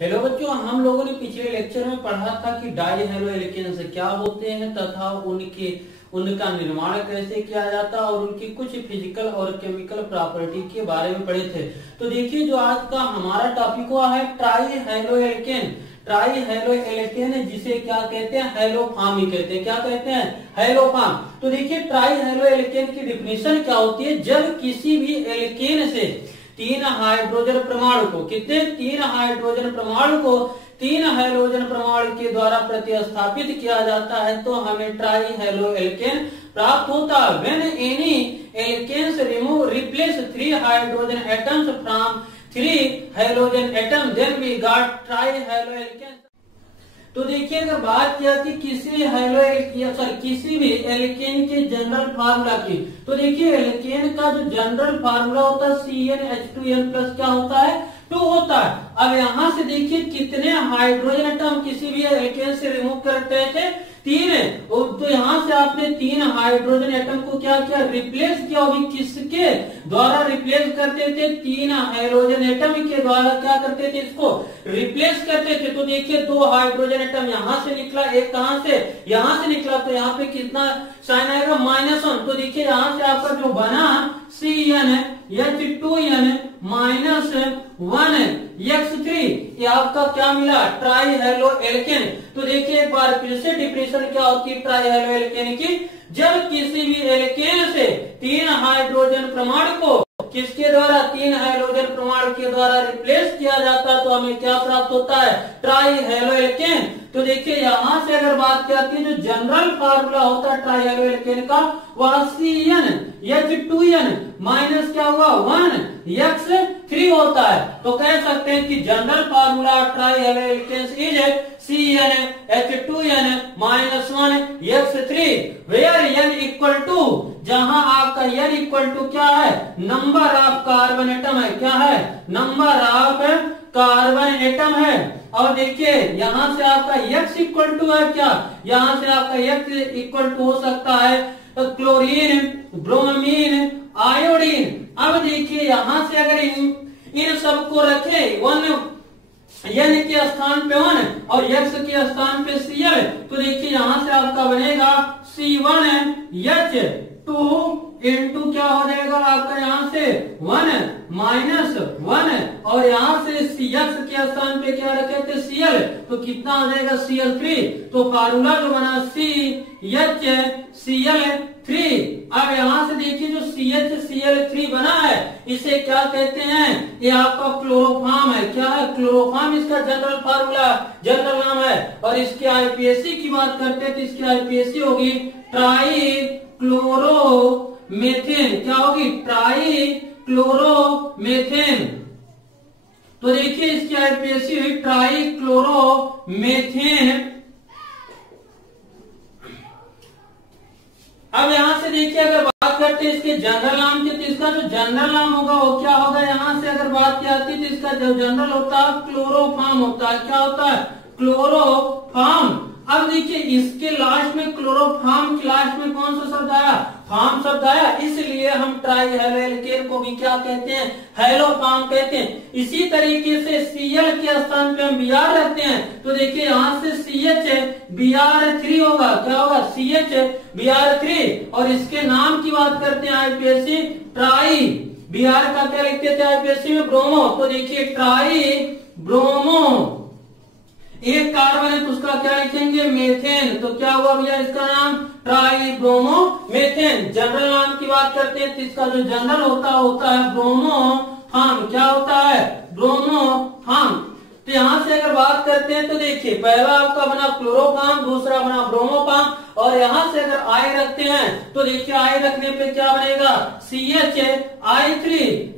Hello बच्चों, हम लोगों ने पिछले लेक्चर में पढ़ा था कि डाई हेलो एल्केन्स क्या होते हैं तथा उनका निर्माण कैसे किया जाता है और उनकी कुछ फिजिकल और केमिकल प्रॉपर्टी के बारे में पढ़े थे। तो देखिए, जो आज का हमारा टॉपिक हुआ है try halo alkane. Try halo alkane जिसे क्या कहते हैं, हेलोफॉर्म ही कहते हैं। क्या कहते हैं, हेलोफॉर्म। तो देखिए, ट्राई हेलो एल्केन की डिफिनेशन क्या होती है। जब किसी भी एल्केन से तीन हाइड्रोजन परमाणु को तीन हाइड्रोजन परमाणु को तीन हाइड्रोजन परमाणु के द्वारा प्रतिस्थापित किया जाता है तो हमें ट्राई हेलो एल्केन प्राप्त होता है। When any alkanes replace 3 hydrogen atoms from 3 hydrogen atom then we got trihaloalkane. तो देखिए, अगर बात किया कि किसी भी एल्केन के जनरल फार्मूला की, तो देखिए एल्केन का जो जनरल फार्मूला होता है CnH2n प्लस क्या होता है, 2 होता है। अब यहाँ से देखिए कितने हाइड्रोजन एटम किसी भी एल्केन से रिमूव करते थे, 3 है। तो यहाँ से आपने 3 हाइड्रोजन एटम को क्या किया, रिप्लेस किया। अभी किसके द्वारा रिप्लेस करते थे, 3 हाइड्रोजन एटम के द्वारा क्या करते थे, इसको रिप्लेस करते थे। तो देखिए 2 हाइड्रोजन एटम यहाँ से निकला, एक कहां से, यहाँ से निकला। तो यहाँ पे कितना साइन आएगा, -1। तो देखिए यहाँ से आपका जो बना CnH2n -1x3, ये आपका क्या मिला, ट्राई हेलो एल्केन। तो देखिए एक बार फिर से डिफिनेशन क्या होती है ट्राई हेलो एल्केन की। जब किसी भी एल्केन से 3 हाइड्रोजन परमाणु को किसके द्वारा, 3 हाइड्रोजन परमाणु के द्वारा रिप्लेस किया जाता है तो हमें क्या प्राप्त होता है, ट्राई हेलो एल्केन। तो देखिए यहाँ से अगर बात करती है, जो जनरल फार्मूला होता है ट्राई हेलो एल्केन का, वह CnH2n माइनस क्या हुआ, 1x3 होता है। तो कह सकते हैं कि general formula trihaloalkanes is CnH2n -1x3 where n equal to, जहां आपका n इक्वल टू क्या है, नंबर ऑफ कार्बन एटम है। क्या है, नंबर ऑफ कार्बन एटम है। और देखिए यहाँ से आपका x इक्वल टू है क्या, यहाँ से आपका x इक्वल टू हो सकता है क्लोरीन, ब्रोमीन, आयोडीन। अब देखिए यहाँ से अगर इन सबको रखे n के स्थान पे 1 और x के स्थान पे Cl, तो देखिए यहाँ से आपका बनेगा C1H2 इंटू क्या हो जाएगा आपका, यहाँ से 1 -1 और यहाँ से CX के स्थान पे क्या रखे थे, Cl, तो कितना हो जाएगा Cl3। तो फार्मूला जो बना CHCl3। अब यहाँ से देखिए जो CHCl3 बना है, इसे क्या कहते हैं, ये आपका क्लोरोफॉर्म है। क्या है, क्लोरोफॉर्म इसका जनरल फार्मूला, जनरल नाम है। और इसके आईपीएसी की बात करते हैं तो इसकी आईपीएसी होगी ट्राई क्लोरोमेथेन। क्या होगी, ट्राई क्लोरोमेथेन। तो देखिए इसकी आईपीएसी हुई ट्राई क्लोरोमेथेन। अब यहाँ से देखिए अगर बात करते हैं इसके जनरल नाम की, तो इसका जो जनरल नाम होगा वो क्या होगा, यहाँ से अगर बात की आती है तो इसका जो जनरल होता है क्लोरोफॉर्म होता है। क्या होता है, क्लोरोफॉर्म। अब देखिए इसके लास्ट में, क्लोरोफॉर्म के लास्ट में कौन सा शब्द आया, फॉर्म शब्द आया, इसलिए हम ट्राई हेलो एल्केन को भी क्या कहते हैं, हेलोफॉर्म कहते हैं। इसी तरीके से Cl के स्थान पे हम Br रखते हैं, तो देखिए यहाँ से CHBr3 होगा। क्या होगा, CHBr3। और इसके नाम की बात करते हैं आईपीएसी, ट्राई, Br का क्या लिखते थे आईपीएसी में, ब्रोमो। तो देखिए ट्राई ब्रोमो, एक कार्बन है तो उसका क्या लिखेंगे, मेथेन। तो क्या हुआ भैया इसका नाम, ट्राई ब्रोमो मेथेन। जनरल नाम की बात करते हैं तो इसका जो जनरल होता है ब्रोमोफॉर्म। क्या होता है, ब्रोमोफॉर्म। तो यहाँ से अगर बात करते हैं तो देखिए पहला आपका बना क्लोरोफॉर्म, दूसरा बना ब्रोमोफॉर्म। और यहाँ से अगर आई रखते हैं तो देखिए आई रखने पे क्या बनेगा, CHI3।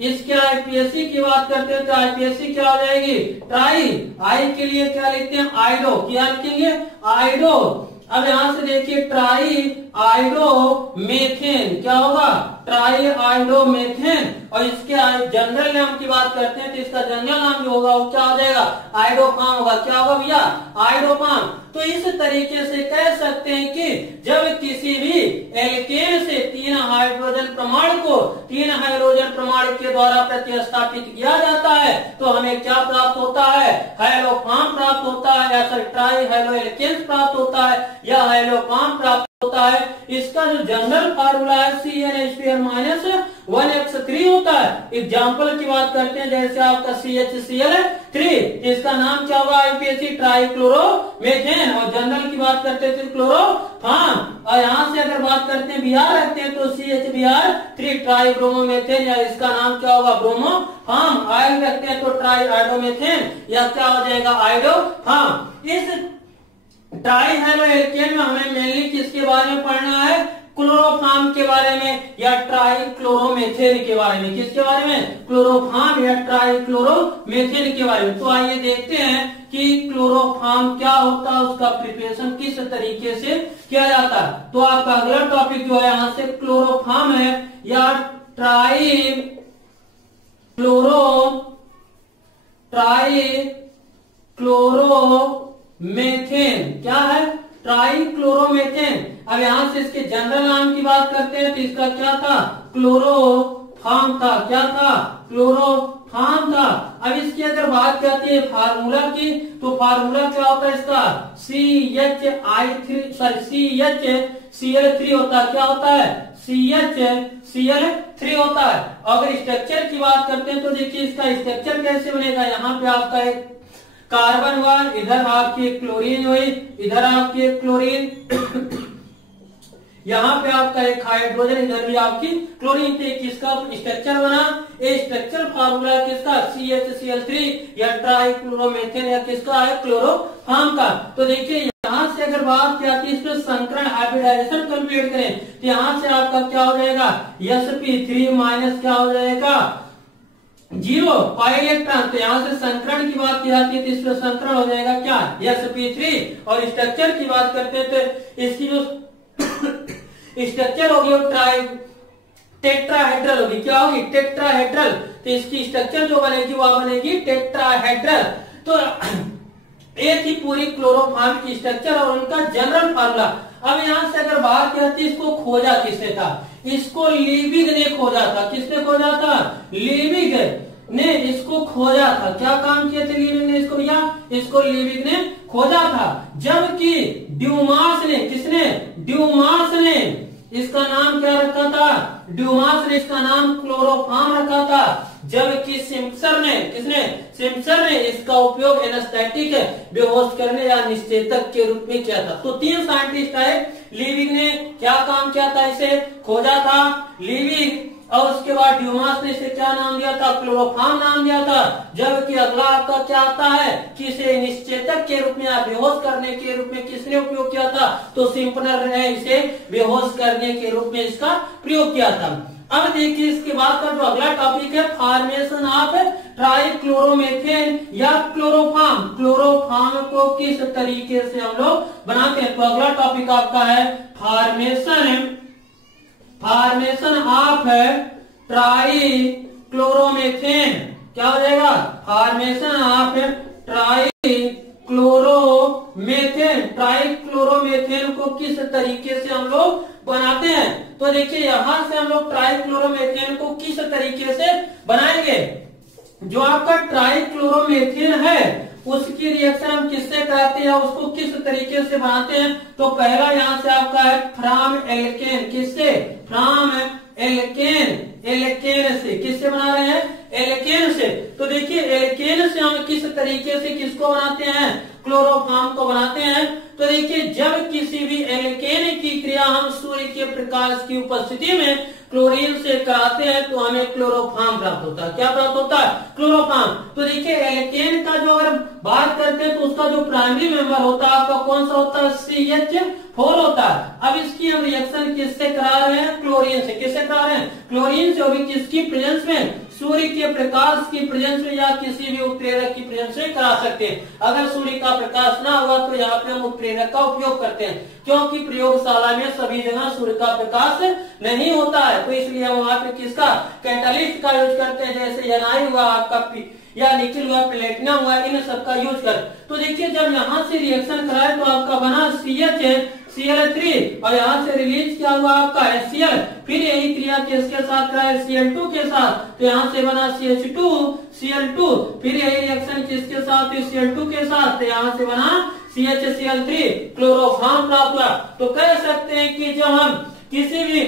इसके आईपीएसी की बात करते हैं तो आईपीएसी क्या हो जाएगी, ट्राई। आई के लिए क्या लिखते हैं, आइडो। क्या लिखेंगे, आइडो। अब यहाँ से देखिए ट्राई आइडोमेथेन। क्या होगा, ट्राई आइडोमेथेन। और इसके जनरल नाम की बात करते हैं तो इसका जनरल नाम जो होगा वो क्या हो जाएगा, आइडोफॉर्म होगा। क्या होगा भैया, आइडोफॉर्म। तो इस तरीके से कह सकते हैं कि जब किसी भी एल्केन से 3 हाइड्रोजन परमाणु को 3 हाइड्रोजन परमाणु के द्वारा प्रतिस्थापित किया जाता है तो हमें क्या प्राप्त होता है, हैलोफॉर्म प्राप्त होता है, या ट्राई हैलो एल्केन्स प्राप्त होता है, या हैलोफॉर्म प्राप्त होता है। इसका जो जनरल फार्मूला है CnH2n-1x3 होता है। एग्जाम्पल की बात करते हैं, जैसे आपका CHCl3, इसका नाम क्या होगा आईपीएसी ट्राइक्लोरोमेथेन। और जनरल की बात करते हैं तो क्लोरोफॉर्म। और यहाँ से अगर बात करते हैं Br रखते हैं तो CHBr3 ट्राइब्रोमोमेथेन, या इसका नाम क्या होगा ब्रोमोफॉर्म। आयल रखते हैं तो ट्राई आइडोमेथेन, या क्या हो जाएगा आइडोफॉर्म। इस ट्राई हैलो एल्केन में हमें मेनली किसके बारे में पढ़ना है, क्लोरोफॉर्म के बारे में, या ट्राई क्लोरोमेथेन के बारे में। किसके बारे में, क्लोरोफॉर्म या ट्राई क्लोरोमेथेन के बारे में। तो आइए देखते हैं कि क्लोरोफॉर्म क्या होता है, उसका प्रिपरेशन किस तरीके से किया जाता है। तो आपका अगला टॉपिक जो है यहाँ से क्लोरोफॉर्म है, या ट्राई क्लोरोमेथेन। क्या है, ट्राई क्लोरोमेथेन। अब यहां से इसके जनरल नाम की बात करते हैं तो इसका क्या था, क्लोरोफॉर्म था। क्या था, क्लोरोफॉर्म था। अब इसकी अगर बात करती है फार्मूला की, तो फार्मूला क्या होता है इसका, CHCl3 होता है। क्या होता है, CHCl3 होता है। अगर स्ट्रक्चर की बात करते हैं तो देखिए इसका स्ट्रक्चर कैसे बनेगा। यहाँ पे आपका एक कार्बन हुआ, इधर आपकी क्लोरीन हुई, इधर आपकी क्लोरीन यहाँ पे आपका एक हाइड्रोजन, इधर भी आपकी क्लोरीन। किसका स्ट्रक्चर बना, ये स्ट्रक्चर फार्मूला किसका, CHCl3 या ट्राइक्लोरोमेथेन, या किसका है, क्लोरोफॉर्म का। तो देखिए यहाँ से अगर बात की आती है इस पे संकरण हाइब्रिडाइजेशन कंप्लीट करें तो यहाँ से आपका क्या हो जाएगा, sp3 माइनस क्या हो जाएगा 0 पाई इलेक्ट्रॉन। तो यहाँ से संकरण की बात की जाती है तो इसमें संकरण हो जाएगा क्या, sp3। और स्ट्रक्चर की बात करते हैं तो इसकी जो स्ट्रक्चर होगी वो टेट्राहेड्रल होगी। क्या होगी, टेट्राहेड्रल। तो इसकी स्ट्रक्चर जो बनेगी वो बनेगी टेट्राहेड्रल। तो एक ही पूरी क्लोरोफॉर्म की स्ट्रक्चर और उनका जनरल फार्मूला। अब यहाँ से अगर बात करती है इसको खोजा किसने था, इसको लीबिग ने खोजा था। किसने खोजा था, लीबिग ने इसको खोजा था। क्या काम किए थे लीबिग ने इसको, या इसको लीबिग ने खोजा था। जबकि ड्यूमास ने, किसने, ड्यूमास ने इसका नाम क्या रखा था, ड्यूमास ने इसका नाम क्लोरोफॉर्म रखा था। जबकि सिम्पसन ने, किसने, सिम्पसन ने इसका उपयोग एनेस्थेटिक बेहोश करने या निश्चेतक के रूप में किया था। तो 3 साइंटिस्ट आए, लीबिग ने क्या काम किया था, इसे खोजा था लीबिग, और उसके बाद ड्यूमास ने इसे क्या नाम दिया था, क्लोरोफॉर्म नाम दिया था। जबकि अगला आपका क्या आता है कि इसे निश्चेतक के रूप में या बेहोश करने के रूप में किसने उपयोग किया था, तो सिम्पनर ने इसे बेहोश करने के रूप में इसका प्रयोग किया था। अब देखिए इसके बाद का जो अगला टॉपिक है फॉर्मेशन ऑफ ट्राइक्लोरोमेथेन या क्लोरोफॉर्म। क्लोरोफॉर्म को किस तरीके से हम लोग बनाते हैं। तो अगला टॉपिक आपका है फॉर्मेशन ऑफ ट्राइक्लोरोमेथेन। क्या हो जाएगा, फॉर्मेशन ऑफ ट्राइक्लोरोमेथेन। ट्राइक्लोरोमेथेन को किस तरीके से हम लोग बनाते हैं। तो देखिए यहां से हम लोग ट्राइक्लोरोमेथेन को किस तरीके से बनाएंगे। जो आपका ट्राइक्लोरोमेथेन है उसकी रिएक्शन हम किससे कराते हैं, उसको किस तरीके से बनाते हैं। तो पहला यहाँ से आपका है फ्रॉम एल्केन। किससे, फ्रॉम एल्केन से। किससे बना रहे हैं, एल्केन से। तो देखिए एल्केन से हम किस तरीके से किसको बनाते हैं, क्लोरोफॉर्म को बनाते हैं। तो देखिए जब किसी भी एल्केन की क्रिया हम सूर्य के प्रकाश की उपस्थिति में क्लोरीन से कराते हैं तो हमें क्लोरोफॉर्म प्राप्त होता है। क्या प्राप्त होता है, क्लोरोफॉर्म। तो देखिए एल्केन का जो अगर बात करते हैं तो उसका जो प्राइमरी मेंबर होता है आपका कौन सा होता है, CH4 होता है। अब इसकी हम रिएक्शन किससे करा रहे हैं, क्लोरीन से। किससे करा रहे हैं, क्लोरीन से। भी किसकी प्रेजेंस में, सूर्य के प्रकाश की प्रेजेंस में या किसी भी उत्प्रेरक की प्रेजेंस में करा सकते हैं। अगर सूर्य का प्रकाश ना हुआ तो यहाँ पे हम उत्प्रेरक का उपयोग करते हैं, क्योंकि प्रयोगशाला में सभी जगह सूर्य का प्रकाश नहीं होता है। तो इसलिए हम वहां पे किसका, कैटालिस्ट का यूज करते हैं। जैसे एनआई हुआ आपका, या निकल हुआ, प्लेटिनम हुआ, इन सब का यूज कर। तो देखिए जब यहाँ से रिएक्शन कराए तो आपका बना CH Cl3 और यहाँ से रिलीज क्या हुआ आपका HCl, फिर यही क्रिया किसके साथ करा है Cl2 के साथ, तो यहाँ से बना CH2Cl2, फिर यही रिएक्शन किसके साथ है Cl2 के साथ, तो यहाँ से बना CHCl3, क्लोरोफॉर्म प्राप्त हुआ। तो कह सकते हैं कि जब हम किसी भी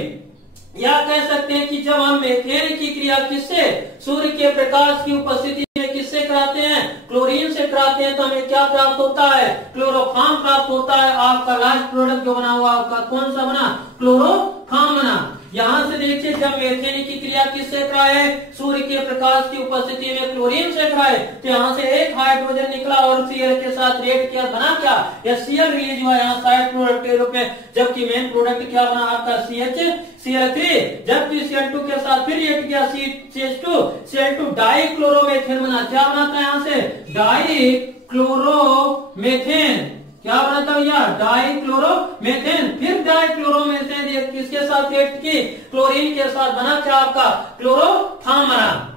या कह सकते हैं कि जब हम मीथेन की क्रिया किससे, सूर्य के प्रकाश की उपस्थिति में किससे कराते हैं, क्लोरीन से कराते हैं, तो हमें क्या प्राप्त होता है, क्लोरोफॉर्म प्राप्त होता है। आपका लास्ट प्रोडक्ट जो बना हुआ आपका कौन सा बना, क्लोरोफॉर्म बना। यहाँ से देखिए जब मीथेन की क्रिया किससे कराए, सूर्य के प्रकाश की उपस्थिति में क्लोरीन से कराए, तो यहाँ से एक हाइड्रोजन निकला और Cl के साथ रिएक्ट किया, बना क्या, HCl रिलीज हुआ यहाँ साइड प्रोडक्ट के रूप में, जबकि मेन प्रोडक्ट क्या बना आपका CHCl3, जबकि Cl2 के साथ फिर रिएक्ट किया CH2Cl2 डाई क्लोरोमेथेन बना। क्या बना था यहाँ से, डाई क्लोरोमेथेन, क्या बना था भैया, डाई क्लोरोमेथेन, फिर डाई क्लोरोमेथेन किसके साथ रिएक्ट की, क्लोरीन के साथ, बना क्या आपका क्लोरोफॉर्म बना।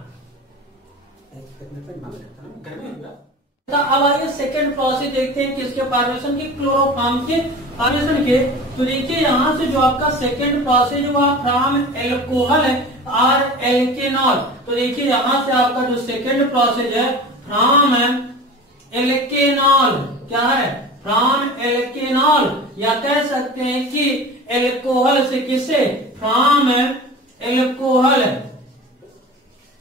अब आइए सेकेंड प्रोसेस देखते हैं किसके फॉर्मेशन की, क्लोरोफॉर्म के फॉर्मेशन के। तो देखिए यहाँ से जो आपका सेकेंड प्रोसेस हुआ फ्रॉम एल्कोहल और एल्केनॉल, तो देखिए यहाँ से आपका जो सेकेंड प्रोसेस है फ्रॉम एल्केनॉल, क्या है, फ्रॉम एल्केनॉल, या कह सकते हैं कि एल्कोहल से किसे, फ्रॉम एल्कोहल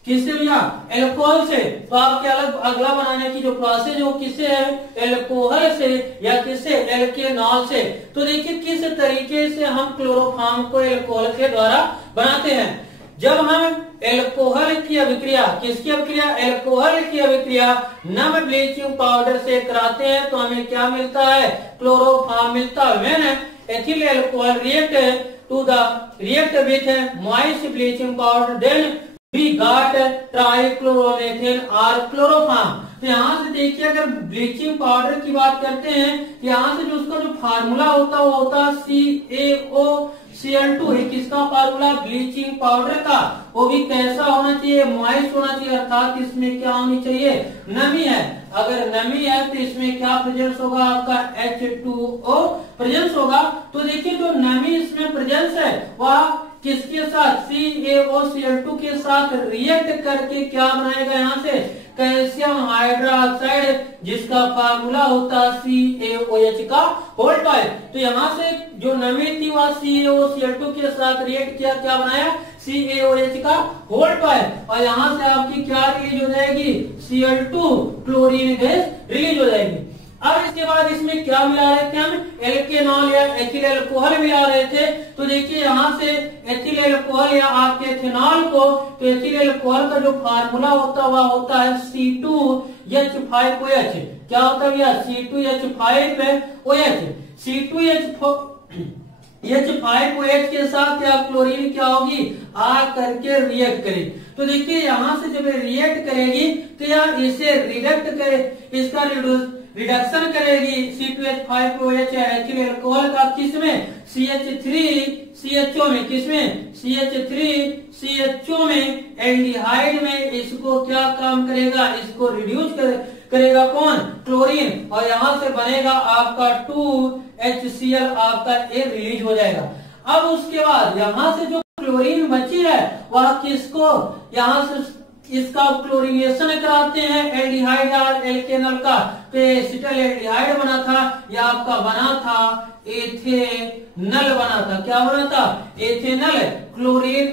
किससे भैया, एल्कोहल से। तो आपके अलग अगला बनाने की जो प्रोसेस है वो किससे है, एल्कोहल से या किससे, एल्केनॉल से। तो देखिए किस तरीके से हम क्लोरोफॉर्म को एल्कोहल के द्वारा बनाते हैं। जब हम एल्कोहल की अभिक्रिया, किसकी अभिक्रिया, एल्कोहल की अभिक्रिया नम ब्लीचिंग पाउडर से कराते हैं, तो हमें क्या मिलता है, क्लोरोफॉर्म मिलता है। When ethyl alcohol react with moist bleaching powder, then we got trichloromethane और क्लोरोफॉर्म। तो यहाँ से देखिए अगर ब्लीचिंग पाउडर की बात करते हैं, यहाँ से जो उसका जो फार्मूला होता है वो होता है CaOCl2, है किसका फार्मूला, ब्लीचिंग पाउडर का। वो भी कैसा होना चाहिए, मॉइस्ट होना चाहिए, अर्थात इसमें क्या होनी चाहिए, नमी है। अगर नमी है तो इसमें क्या प्रेजेंस होगा, आपका H2O प्रेजेंस होगा। तो देखिए जो नमी इसमें प्रेजेंस है वह किसके साथ, CaOCl2 के साथ रिएक्ट करके क्या बनाएगा, यहाँ से कैल्शियम हाइड्रोक्साइड, जिसका फार्मूला होता है CaOH का होल टॉय। तो यहाँ से जो नमी थी वह CaOCl2 के साथ रिएक्ट किया, क्या बनाया, CaOH का होल टॉय, और यहाँ से आपकी क्या रिलीज हो जाएगी, Cl2 क्लोरीन गैस रिलीज हो जाएगी। अब इसके बाद इसमें क्या मिला रहे थे हम, एल्केनॉल या एथिल एल्कोहल मिला रहे थे। तो देखिए यहाँ से एथिल एल्कोहल या आपके एथेनॉल को, तो एथिल एल्कोहल का जो फार्मूला होता है वह होता है C2H5OH, क्या होता है भैया, C2H5OH। C2H5OH के साथ या क्लोरीन क्या होगी, आ करके रिएक्ट करेगी। तो देखिए यहाँ से जब रिएक्ट करेगी तो यार इसे रिडक्ट करे, इसका रिडक्शन करेगी C2H5OH या एथिल एल्कोहल का, किसमें, CH3CHO में, किसमें, CH3CHO में, एल्डिहाइड में। इसको क्या काम करेगा, इसको रिड्यूस करेगा कौन, क्लोरीन, और यहाँ से बनेगा आपका 2HCl, आपका ए रिलीज हो जाएगा। अब उसके बाद यहाँ से जो क्लोरीन बची है वह किसको, यहाँ से इसका क्लोरीनेशन कराते हैं एल्डिहाइड और एल्केनॉल का, तो एसिटल एल्डिहाइड बना था, या आपका बना था एथेनल बना था, क्या बना था, एथेनल। क्लोरीन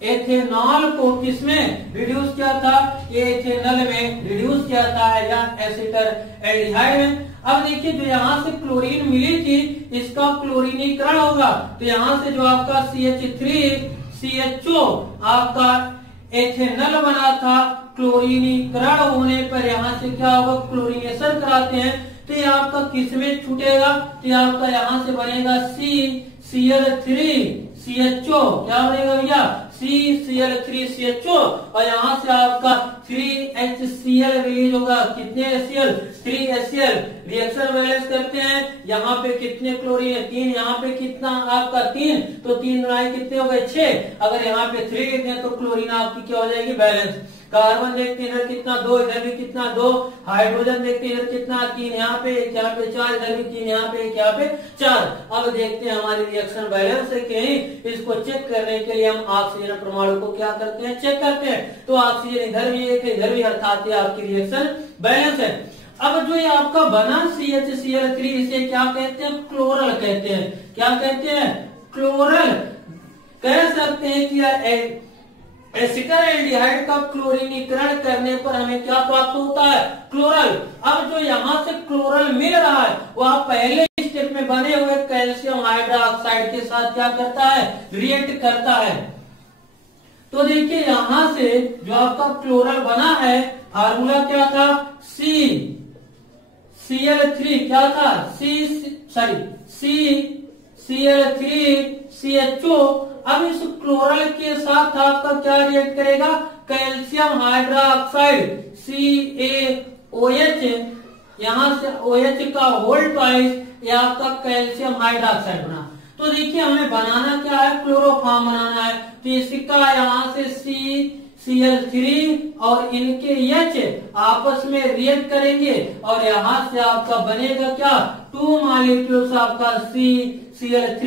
एथेनॉल को किसमें रिड्यूस किया था, एथेनल में रिड्यूस किया था, या एसिटल एल्डिहाइड में। अब देखिए जो यहाँ से क्लोरीन मिली थी इसका क्लोरीनीकरण होगा, तो यहाँ से जो आपका CH3CHO आपका एथेनल बना था, क्लोरीनीकरण होने पर यहाँ से क्या होगा, क्लोरीनेशन कराते हैं, तो ये आपका किसमें छूटेगा, तो ये आपका यहाँ से बनेगा CCl3CHO, क्या बनेगा भैया, CCl3CHO और यहाँ से आपका 3HCl रिलीज होगा। कितने HCl? 3HCl। रिएक्शन बैलेंस करते हैं, यहाँ पे कितने क्लोरीन है? 3। यहाँ पे कितना आपका 3, तो 3 बनाए कितने हो गए? 6। अगर यहाँ पे 3 लिखते हैं तो क्लोरीन आपकी क्या हो जाएगी? बैलेंस। कार्बन देखते हैं इधर कितना 2, इधर भी कितना 2। हाइड्रोजन देखते हैं इधर कितना 3, यहाँ पे 1, यहाँ पे 4, इधर भी 3, यहाँ पे 1, यहाँ पे 4। अब देखते हैं हमारी रिएक्शन बैलेंस है कि नहीं। इसको चेक करने के लिए हम ऑक्सीजन परमाणु को क्या करते हैं? चेक करते हैं। तो ऑक्सीजन इधर भी 1 है, इधर भी, अर्थात आपकी रिएक्शन बैलेंस है। अब जो ये आपका बना CHCl3, इसे क्या कहते हैं? क्लोरल कहते हैं। क्या कहते हैं? क्लोरल। कह सकते हैं कि एसिटाल्डिहाइड का क्लोरीनीकरण करने पर हमें क्या प्राप्त होता है? क्लोरल। अब जो यहाँ से क्लोरल मिल रहा है वह पहले स्टेप में बने हुए कैल्शियम हाइड्रोक्साइड के साथ क्या करता है? रिएक्ट करता है। तो देखिए यहाँ से जो आपका क्लोरल बना है, फार्मूला क्या था? CCl3 क्या था? CCl3CHO। अब इस क्लोरल के साथ आपका क्या रिएक्ट करेगा? कैल्शियम हाइड्रोक्साइड CaOH, यहां से OH का होल ट्वाइस, ये आपका कैल्शियम हाइड्रोक्साइड बना। तो देखिए हमें बनाना क्या है? क्लोरोफॉर्म बनाना है। तो इसका यहाँ से CCl3 और इनके H आपस में रिएक्ट करेंगे और यहाँ से आपका बनेगा क्या? 2 मॉलिक्यूल्स आपका CCl3।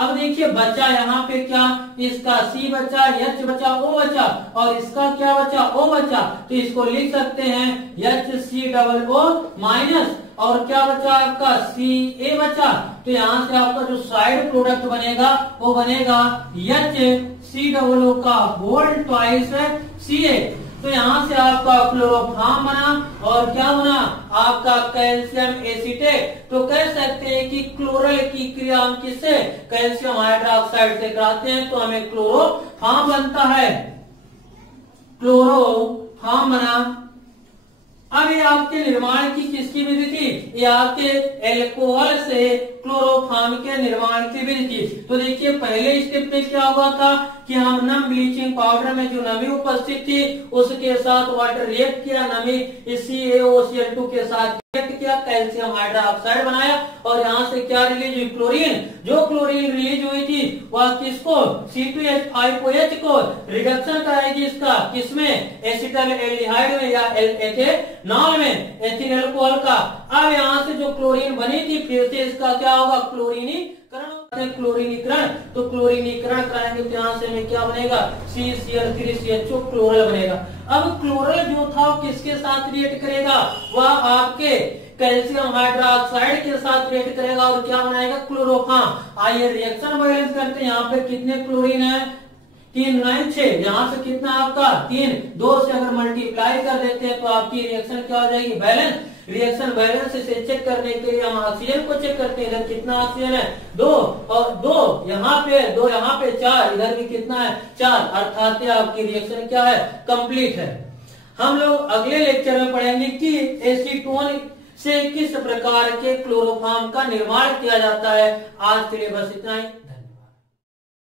अब देखिए बचा यहाँ पे क्या? इसका C बचा, H बचा, O बचा और इसका क्या बचा? O बचा। तो इसको लिख सकते हैं HCOO माइनस, और क्या बचा आपका? Ca बचा। तो यहाँ से आपका जो साइड प्रोडक्ट बनेगा वो बनेगा HCOO का होल ट्वाइस Ca। तो यहाँ से आपका क्लोरोफॉर्म बना और क्या बना? आपका कैल्शियम एसीटेट। तो कह सकते हैं कि क्लोरल की क्रिया हम किससे? कैल्शियम हाइड्रोक्साइड से कराते हैं, तो हमें क्लोरोफॉर्म बनता है। क्लोरोफॉर्म बना। अब ये आपके निर्माण की किसकी विधि थी? ये आपके एल्कोहल से क्लोरोफॉर्म के निर्माण की विधि थी। तो देखिए पहले स्टेप में क्या हुआ था कि हमने ब्लीचिंग पाउडर में जो नमी उपस्थित थी उसके साथ वाटर रिएक्ट किया, नमी CaOCl2 के साथ रिएक्ट किया, कैल्शियम हाइड्रोक्साइड बनाया और यहाँ से क्या रिलीज हुई? क्लोरीन। जो क्लोरीन रिलीज हुई थी वह किसको? C2H5OH को रिडक्शन कराएगी इसका, किसमें? एसिटाल्डिहाइड में या एथेनॉल में, एथिल अल्कोहल का। अब यहाँ से जो क्लोरीन बनी थी फिर से इसका क्या होगा? क्लोरीनीकरण। तो क्लोरीनीकरण कराएंगे तो यहाँ से हमें क्या बनेगा? CCl3CHO क्लोरल बनेगा। अब क्लोरल जो था किसके साथ रिएक्ट करेगा? वह आपके कैल्शियम हाइड्रोक्साइड के साथ रिएक्ट करेगा और क्या बनाएगा? क्लोरोफॉर्म। आइए रिएक्शन बैलेंस करते हैं। यहाँ पे कितने क्लोरीन है? 3 9 6। यहाँ से कितना आपका? 3। 2 से अगर मल्टीप्लाई कर देते हैं तो आपकी रिएक्शन क्या हो जाएगी? बैलेंस। रिएक्शन बैलेंस से चेक करने के लिए हम ऑक्सीजन को चेक करते हैं। इधर कितना ऑक्सीजन है? 2 और 2 यहाँ पे, 2 यहाँ पे 4, इधर भी कितना है? 4। अर्थात आपकी रिएक्शन क्या है? कंप्लीट है। हम लोग अगले लेक्चर में पढ़ेंगे कि एसीटोन से किस प्रकार के क्लोरोफॉर्म का निर्माण किया जाता है। आज के लिए बस इतना ही।